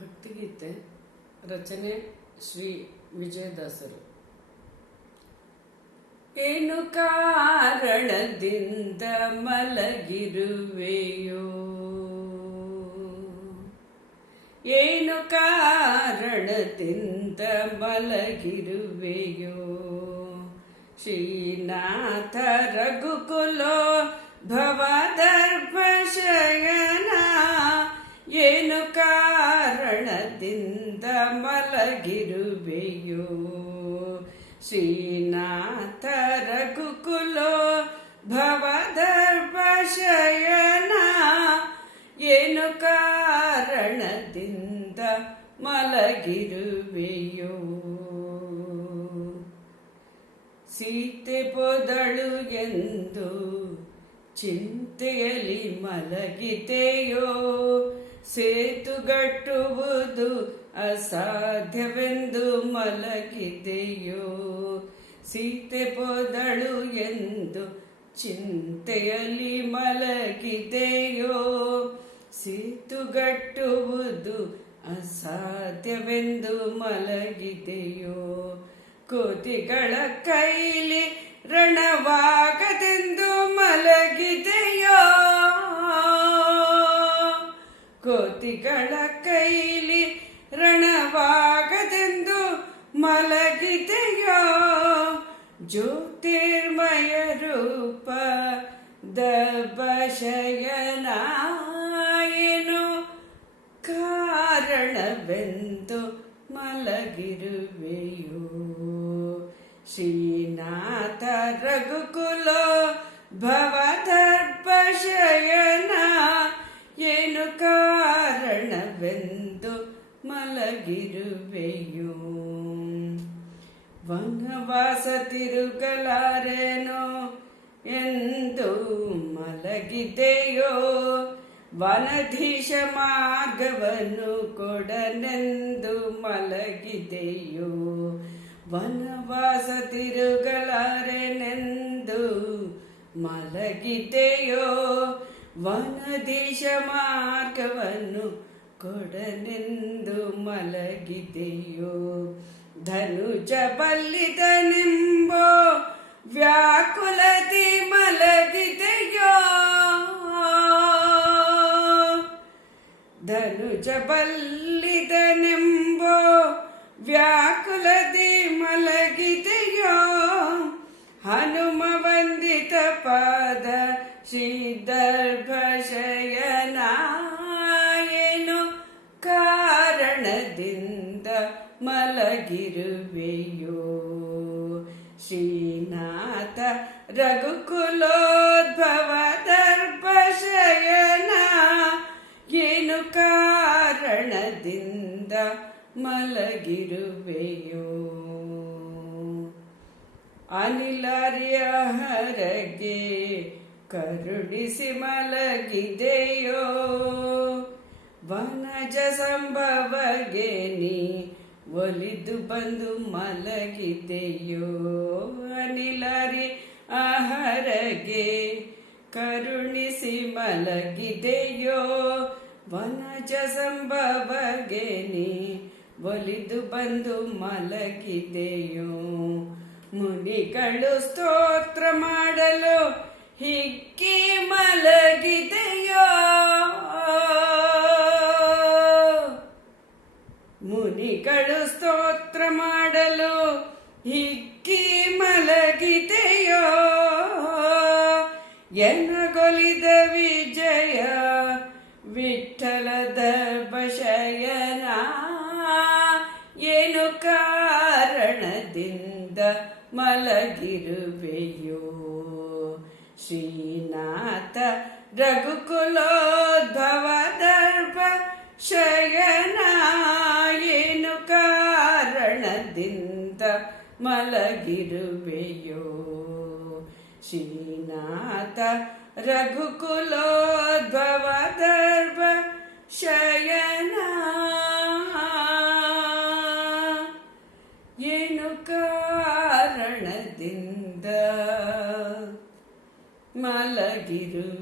ಭಕ್ತಿಗೀತೆ ರಚನೆ ಶ್ರೀ ವಿಜಯದಾಸರು. ಏನು ಕಾರಣದಿಂದ ಮಲಗಿರುವೆಯೋ, ಏನು ಕಾರಣದಿಂದ ಮಲಗಿರುವೆಯೋ, ಶ್ರೀನಾಥ ರಘುಕುಲೋ ಭವದರ್ಭ ಶಯನ. ಏನು ಕಾರಣದಿಂದ ಮಲಗಿರುವೆಯೋ, ಶ್ರೀನಾಥ ರಘುಕುಲೋ ಭವದರ್ಭ ಶಯನ. ಏನು ಕಾರಣದಿಂದ ಮಲಗಿರುವೆಯೋ, ಸೀತೆ ಪೊದಳು ಎಂದು ಚಿಂತೆಯಲ್ಲಿ ಮಲಗಿದೆಯೋ, ಸೇತುಗಟ್ಟುವುದು ಅಸಾಧ್ಯವೆಂದು ಮಲಗಿದೆಯೋ. ಸೀತೆ ಪೊದಳು ಎಂದು ಚಿಂತೆಯಲ್ಲಿ ಮಲಗಿದೆಯೋ, ಸೇತುಗಟ್ಟುವುದು ಅಸಾಧ್ಯವೆಂದು ಮಲಗಿದೆಯೋ. ಕೋತಿಗಳ ಕೈಲಿ ರಣವಾಗದೆಂದು ಮಲಗಿದೆಯೋ, ಕೋತಿಗಳ ಕೈಲಿ ರಣವಾಗದೆಂದು ಮಲಗಿದೆಯೋ. ಜ್ಯೋತಿರ್ಮಯ ರೂಪ ದಬಶಯನ, ಏನು ಕಾರಣವೆಂದು ಮಲಗಿರುವೆಯೋ, ಶ್ರೀನಾಥ ರಘುಕುಲೋ ಭವದರ್ಭ ಶಯನ. ಏನು ಕಾರಣವೆಂದು ಮಲಗಿರುವೆಯೋ, ವನವಾಸ ತಿರುಗಲಾರೆನೋ ಎಂದು ಮಲಗಿದೆಯೋ, ವನಧೀಶ ಮಾರ್ಗವನ್ನು ಕೊಡನೆಂದು ಮಲಗಿದೆಯೋ. ವನವಾಸ ತಿರುಗಲಾರೆನೆಂದು ಮಲಗಿದೆಯೋ, ವನಧೀಶ ಮಾರ್ಗವನ್ನು ಕೊಡನೆಂದು ಮಲಗಿದೆಯೋ. ಧನುಜ ಬಲ್ಲಿದನೆಂಬೋ ವ್ಯಾಕುಲದಿ ಮಲಗಿದೆಯೋ, ಧನುಜ ಬಲ್ಲಿದನೆಂಬೋ ವ್ಯಾಕುಲದಿ ಮಲಗಿದೆಯೋ. ಹನುಮ ವಂದಿತ ಪಾದ ಶ್ರೀದರ್ಭ ಶಯನ, ಏನು ಕಾರಣದಿಂದ ಮಲಗಿರುವೆಯೋ, ಶ್ರೀನಾಥ ರಘುಕುಲೋದ್ಭವ ದರ್ಭ ಶಯನ. ಏನು ಕಾರಣದಿಂದ ಮಲಗಿರುವೆಯೋ, ಅನಿಲಾರ್ಯ ಹರಗೆ ಕರುಣಿಸಿ ಮಲಗಿದೆಯೋ, ವನಜ ಸಂಭವಗೆ ನೀ ಒಲಿದು ಬಂದು ಮಲಗಿದೆಯೋ. ಅನಿಲಾರಿ ಆಹರಗೆ ಕರುಣಿಸಿ ಮಲಗಿದೆಯೋ, ವನಜ ಸಂಭವಗೆ ನೀ ಒಲಿದು ಬಂದು ಮಲಗಿದೆಯೋ. ಮುನಿಗಳು ಸ್ತೋತ್ರ ಮಾಡಲು ಹಿಕ್ಕಿ ಮಲಗಿದೆಯೋ, ಮುನಿಗಳು ಸ್ತೋತ್ರ ಮಾಡಲು ಹಿಕ್ಕಿ ಮಲಗಿದೆಯೋ. ಎನಗೊಲಿದ ವಿಜಯ ವಿಠಲದ ಬಶಯನ, ಏನು ಕಾರಣದಿಂದ ಮಲಗಿರುವೆಯೋ, ಶ್ರೀನಾಥ ರಘುಕುಲೋದ್ಭವ ದರ್ಭ ಶಯನ. ಏನು ಕಾರಣದಿಂದ ಮಲಗಿರುವೆಯೋ, ಶ್ರೀನಾಥ ರಘುಕುಲೋದ್ಭವ ದರ್ಭ ಶಯನ. ಏನು ಕಾರಣದಿಂದ ಮಲಗಿರುವೆಯೋ.